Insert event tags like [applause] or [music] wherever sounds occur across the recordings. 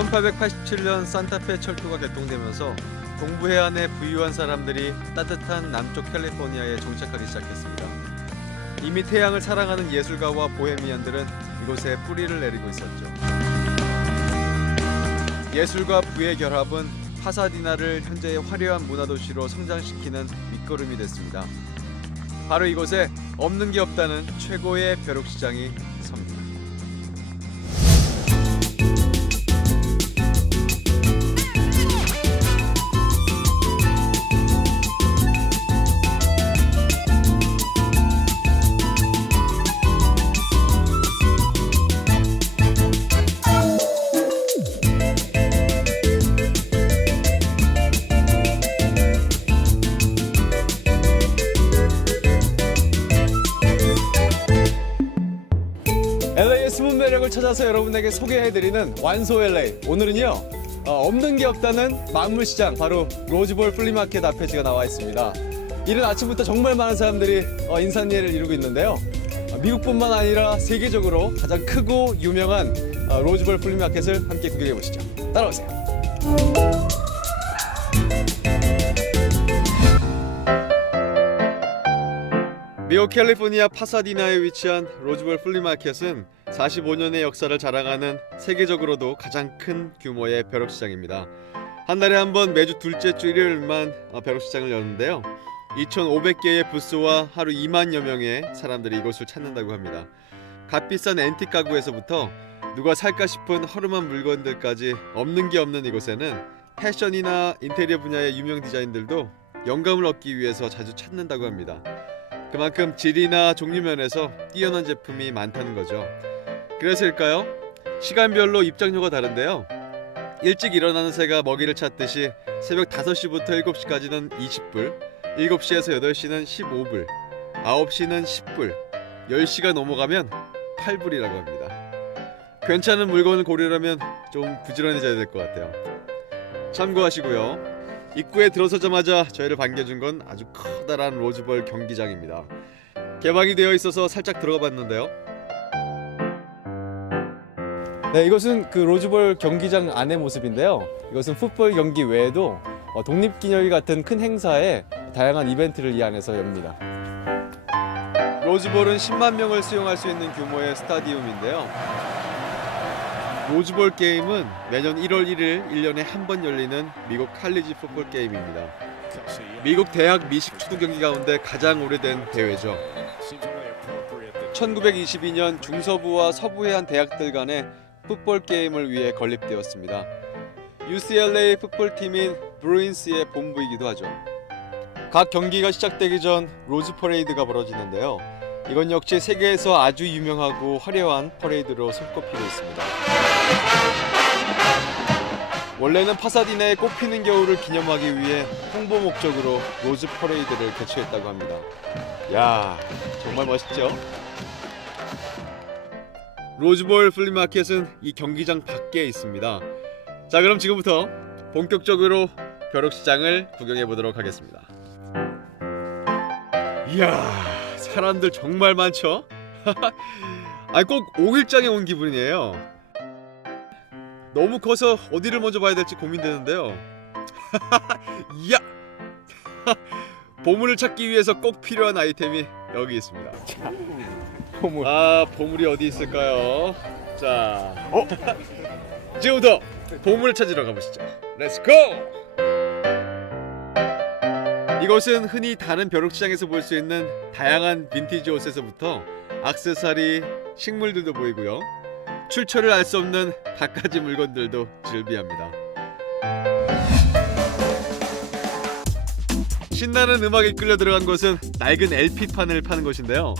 1887년 산타페 철도가 개통되면서 동부 해안에 부유한 사람들이 따뜻한 남쪽 캘리포니아에 정착하기 시작했습니다. 이미 태양을 사랑하는 예술가와 보헤미안들은 이곳에 뿌리를 내리고 있었죠. 예술과 부의 결합은 파사디나를 현재의 화려한 문화도시로 성장시키는 밑거름이 됐습니다. 바로 이곳에 없는 게 없다는 최고의 벼룩시장이 섭니다. 매력을 찾아서 여러분에게 소개해드리는 완소 LA. 오늘은요, 어, 없는 게 없다는 만물시장, 바로 로즈볼 플리마켓 앞에 제가 나와 있습니다. 이른 아침부터 정말 많은 사람들이 어, 인산예를 이루고 있는데요. 어, 미국뿐만 아니라 세계적으로 가장 크고 유명한 어, 로즈볼 플리마켓을 함께 구경해 보시죠. 따라오세요. 미국 캘리포니아 파사디나에 위치한 로즈볼 플리마켓은 45년의 역사를 자랑하는 세계적으로도 가장 큰 규모의 벼룩시장입니다. 한 달에 한 번 매주 둘째 주 일요일만 어, 벼룩시장을 여는데요. 2,500개의 부스와 하루 2만여 명의 사람들이 이곳을 찾는다고 합니다. 값비싼 앤틱 가구에서부터 누가 살까 싶은 허름한 물건들까지 없는 게 없는 이곳에는 패션이나 인테리어 분야의 유명 디자인들도 영감을 얻기 위해서 자주 찾는다고 합니다. 그만큼 질이나 종류 면에서 뛰어난 제품이 많다는 거죠. 그래서일까요? 시간별로 입장료가 다른데요. 일찍 일어나는 새가 먹이를 찾듯이 새벽 5시부터 7시까지는 20불, 7시에서 8시는 15불, 9시는 10불, 10시가 넘어가면 8불이라고 합니다. 괜찮은 물건을 고르려면 좀 부지런해져야 될 것 같아요. 참고하시고요. 입구에 들어서자마자 저희를 반겨준 건 아주 커다란 로즈볼 경기장입니다. 개방이 되어 있어서 살짝 들어가 봤는데요. 네, 이것은 그 로즈볼 경기장 안의 모습인데요. 이것은 풋볼 경기 외에도 어, 독립기념일 같은 큰 행사에 다양한 이벤트를 이 안에서 엽니다. 로즈볼은 10만 명을 수용할 수 있는 규모의 스타디움인데요. 로즈볼 게임은 매년 1월 1일 1년에 한 번 열리는 미국 칼리지 풋볼 게임입니다. 미국 대학 미식 추두 경기 가운데 가장 오래된 대회죠. 1922년 중서부와 서부의 한 대학들 간의 풋볼 게임을 위해 건립되었습니다. UCLA 풋볼 팀인 브루인스의 본부이기도 하죠. 각 경기가 시작되기 전 로즈 퍼레이드가 벌어지는데요. 이건 역시 세계에서 아주 유명하고 화려한 퍼레이드로 손꼽히고 있습니다. 원래는 파사디나의 꽃피는 겨울을 기념하기 위해 홍보 목적으로 로즈 퍼레이드를 개최했다고 합니다. 야, 정말 멋있죠? 로즈볼 플리마켓은 이 경기장 밖에 있습니다. 자, 그럼 지금부터 본격적으로 벼룩시장을 구경해 보도록 하겠습니다. 이야, 사람들 정말 많죠? [laughs] 아니 꼭 5일장에 온 기분이에요. 너무 커서 어디를 먼저 봐야 될지 고민되는데요. [laughs] 이야! [laughs] 보물을 찾기 위해서 꼭 필요한 아이템이 여기 있습니다. 보물. 아, 보물이 어디 있을까요? 자, 어? 지금부터 보물을 찾으러 가보시죠. 렛츠 고! 이곳은 흔히 다른 벼룩시장에서 볼 수 있는 다양한 빈티지 옷에서부터 악세사리, 식물들도 보이고요. 출처를 알 수 없는 갖가지 물건들도 즐비합니다. 신나는 음악에 끌려 들어간 곳은 낡은 LP판을 파는 곳인데요.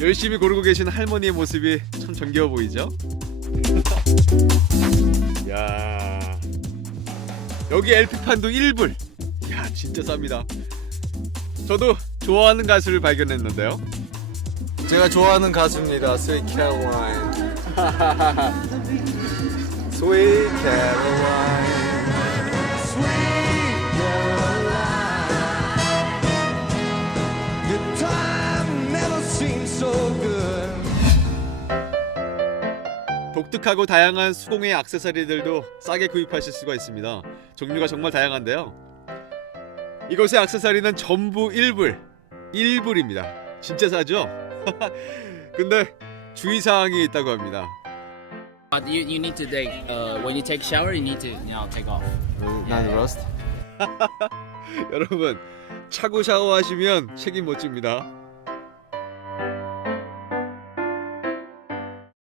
열심히 고르고 계신 할머니의 모습이 참 정겨워 보이죠? [laughs] 야 여기 LP판도 1불. 야 진짜 쌉니다. 저도 좋아하는 가수를 발견했는데요. 제가 좋아하는 가수입니다. 스윗 캐롤라인. [laughs] 스윗 캐롤라인. 독특하고 다양한 수공예 액세서리들도 싸게 구입하실 수가 있습니다. 종류가 정말 다양한데요. 이곳의 액세서리는 전부 1불, 1불입니다. 진짜 싸죠? 근데 주의사항이 있다고 합니다. But you, you need to take uh, when you take shower you need to you know take off. Not rust? 여러분 차고 샤워하시면 책임 못 집니다.